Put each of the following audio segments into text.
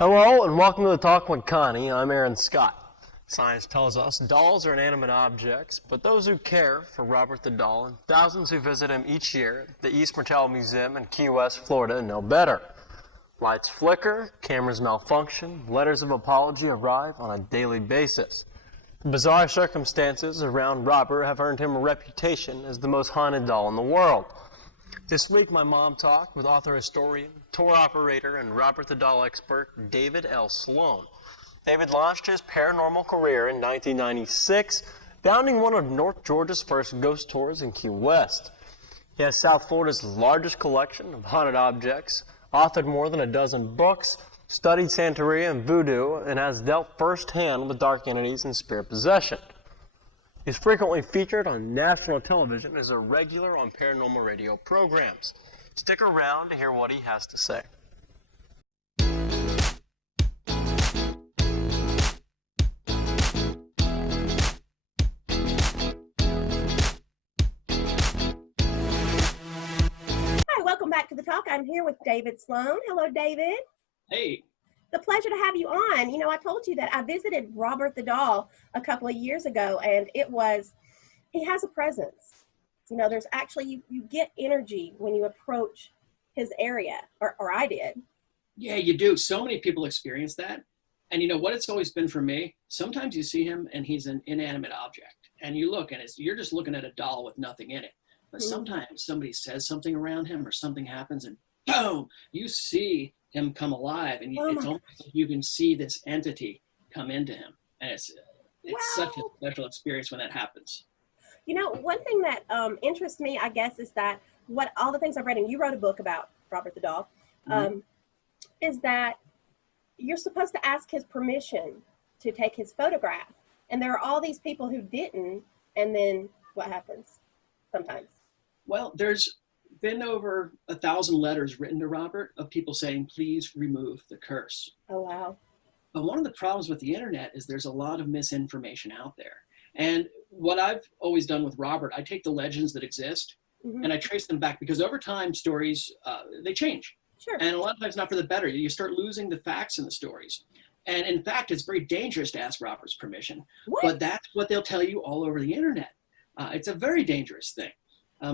Hello and welcome to the Talk with Connie. I'm Aaron Scott. Science tells us dolls are inanimate objects, but those who care for Robert the doll and thousands who visit him each year at the Fort Martello Museum in Key West, Florida know better. Lights flicker, cameras malfunction, letters of apology arrive on a daily basis. The bizarre circumstances around Robert have earned him a reputation as the most haunted doll in the world. This week, my mom talked with author, historian, tour operator, and Robert the Doll expert, David L. Sloan. David launched his paranormal career in 1996, founding one of North Georgia's first ghost tours in Key West. He has South Florida's largest collection of haunted objects, authored more than a dozen books, studied Santeria and voodoo, and has dealt firsthand with dark entities and spirit possession. He's frequently featured on national television as a regular on paranormal radio programs. Stick around to hear what he has to say. Hi, welcome back to the talk. I'm here with David Sloan. Hello, David. Hey. It's a pleasure to have you on. You know, I told you that I visited Robert the doll a couple of years ago, and he has a presence. You know, there's actually, you get energy when you approach his area, or I did. Yeah, you do. So many people experience that. And you know what it's always been for me? Sometimes you see him and he's an inanimate object. And you look and you're just looking at a doll with nothing in it. But sometimes somebody says something around him or something happens and boom, you see him come alive. And it's almost like you can see this entity come into him. And it's such a special experience when that happens. You know, one thing that interests me, I guess, is that all the things I've read, and you wrote a book about Robert the doll, is that you're supposed to ask his permission to take his photograph. And there are all these people who didn't, and then what happens sometimes? Well, there's been over 1,000 letters written to Robert of people saying, please remove the curse. Oh, wow. But one of the problems with the internet is there's a lot of misinformation out there. And what I've always done with Robert, I take the legends that exist and I trace them back, because over time stories, they change. Sure. And a lot of times not for the better. You start losing the facts in the stories. And in fact, it's very dangerous to ask Robert's permission. What? But that's what they'll tell you all over the internet. It's a very dangerous thing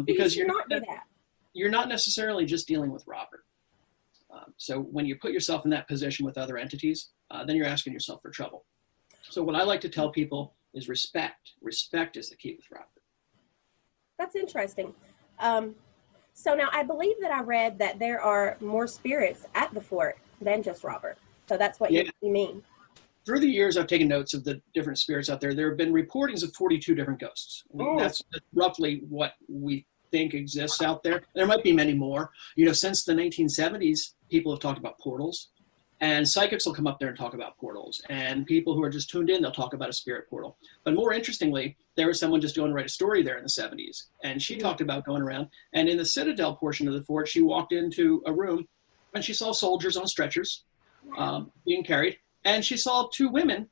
because you're not necessarily just dealing with Robert. So when you put yourself in that position with other entities, then you're asking yourself for trouble. So what I like to tell people is respect. Respect is the key with Robert. That's interesting. So now I believe that I read that there are more spirits at the fort than just Robert. So that's what you mean. Through the years, I've taken notes of the different spirits out there. There have been reportings of 42 different ghosts. That's roughly what we think exists out there. There might be many more. You know, since the 1970s, people have talked about portals. And psychics will come up there and talk about portals. And people who are just tuned in, they'll talk about a spirit portal. But more interestingly, there was someone just going to write a story there in the 70s. And she talked about going around. And in the Citadel portion of the fort, she walked into a room and she saw soldiers on stretchers being carried. And she saw two women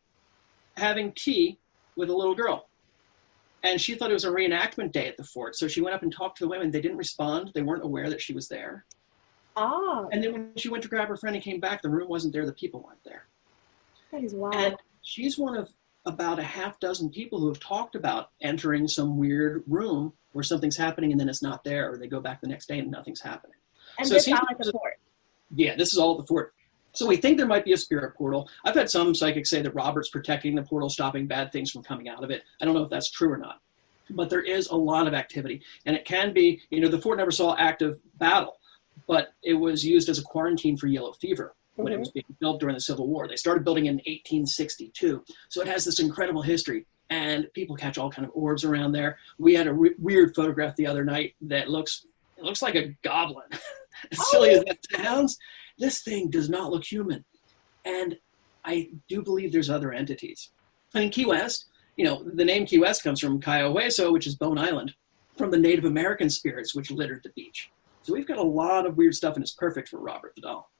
having tea with a little girl. And she thought it was a reenactment day at the fort. So she went up and talked to the women. They didn't respond. They weren't aware that she was there. Oh. And then when she went to grab her friend and came back, the room wasn't there, the people weren't there. That is wild. And she's one of about a half dozen people who have talked about entering some weird room where something's happening and then it's not there, or they go back the next day and nothing's happening. And so this is all at the fort? Yeah, this is all at the fort. So we think there might be a spirit portal. I've had some psychics say that Robert's protecting the portal, stopping bad things from coming out of it. I don't know if that's true or not, but there is a lot of activity. And it can be, you know, the fort never saw active battle, but it was used as a quarantine for yellow fever when it was being built during the Civil War. They started building in 1862. So it has this incredible history, and people catch all kind of orbs around there. We had a weird photograph the other night that looks like a goblin. As silly as that sounds, this thing does not look human. And I do believe there's other entities. And in Key West, you know, the name Key West comes from Kiowaso, which is Bone Island, from the Native American spirits which littered the beach. So we've got a lot of weird stuff, and it's perfect for Robert the doll.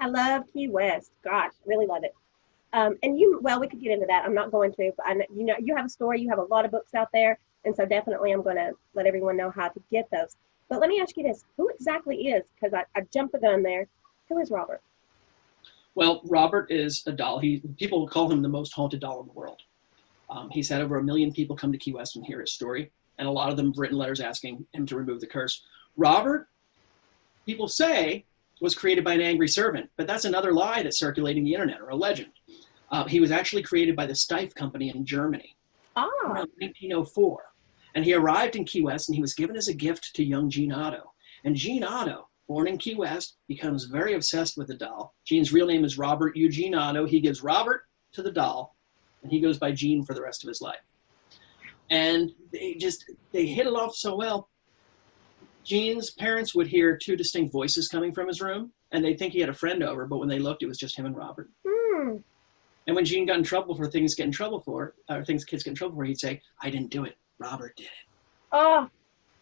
I love Key West. Gosh, really love it. And well, we could get into that. I'm not going to, but you know, you have a story, you have a lot of books out there. And so definitely I'm going to let everyone know how to get those. But let me ask you this. Who exactly is, because I jumped the gun there, who is Robert? Well, Robert is a doll. People call him the most haunted doll in the world. He's had over 1 million people come to Key West and hear his story, and a lot of them have written letters asking him to remove the curse. Robert, people say, was created by an angry servant, but that's another lie that's circulating the internet, or a legend. He was actually created by the Steiff Company in Germany around 1904. And he arrived in Key West, and he was given as a gift to young Gene Otto. And Gene Otto, born in Key West, becomes very obsessed with the doll. Gene's real name is Robert Eugene Otto. He gives Robert to the doll, and he goes by Gene for the rest of his life. And they hit it off so well. Gene's parents would hear 2 distinct voices coming from his room, and they'd think he had a friend over, but when they looked, it was just him and Robert. And when Gene got in trouble for things kids get in trouble for, he'd say, "I didn't do it. Robert did it." Oh,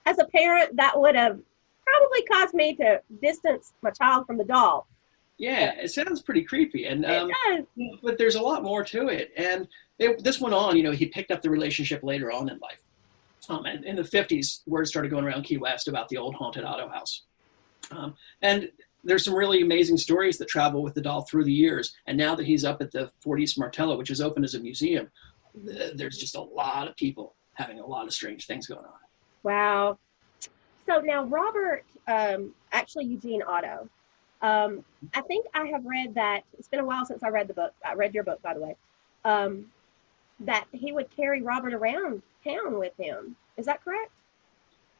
as a parent, that would have probably caused me to distance my child from the doll. Yeah, it sounds pretty creepy, and It does. but there's a lot more to it. And this went on. He picked up the relationship later on in life. And in the 50s, word started going around Key West about the old haunted Otto house. And there's some really amazing stories that travel with the doll through the years. And now that he's up at the Fort Martello, which is open as a museum, there's just a lot of people having a lot of strange things going on. Wow. So now Robert, actually Eugene Otto, I think I have read that, it's been a while since I read the book, I read your book, by the way, that he would carry Robert around town with him. Is that correct?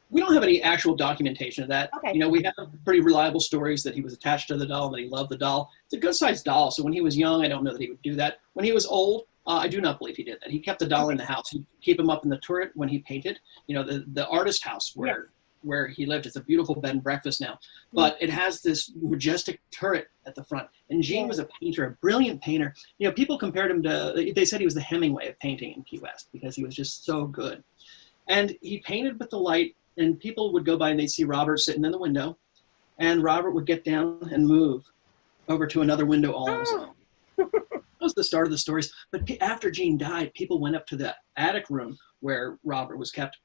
We don't have any actual documentation of that. Okay. We have pretty reliable stories that he was attached to the doll, that he loved the doll. It's a good-sized doll, so when he was young, I don't know that he would do that. When he was old, I do not believe he did that. He kept the doll in the house. He'd keep him up in the turret when he painted. The artist house where he lived. It's a beautiful bed and breakfast now, but it has this majestic turret at the front. And Gene was a painter, a brilliant painter. People compared him to, they said he was the Hemingway of painting in Key West because he was just so good. And he painted with the light, and people would go by and they'd see Robert sitting in the window, and Robert would get down and move over to another window all on his own. That was the start of the stories. But after Gene died, people went up to the attic room where Robert was kept,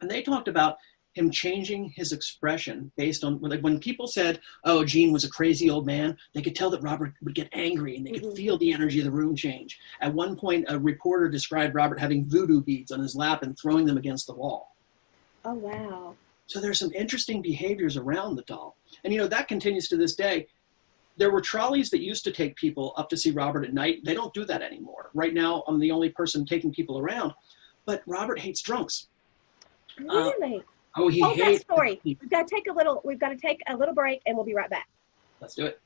and they talked about him changing his expression based on, like, when people said, "Oh, Gene was a crazy old man," they could tell that Robert would get angry, and they could feel the energy of the room change. At one point, a reporter described Robert having voodoo beads on his lap and throwing them against the wall. Oh, wow. So there's some interesting behaviors around the doll. And that continues to this day. There were trolleys that used to take people up to see Robert at night. They don't do that anymore. Right now, I'm the only person taking people around, but Robert hates drunks. Really? He Hold that hates story. We've got to take a little break, and we'll be right back. Let's do it.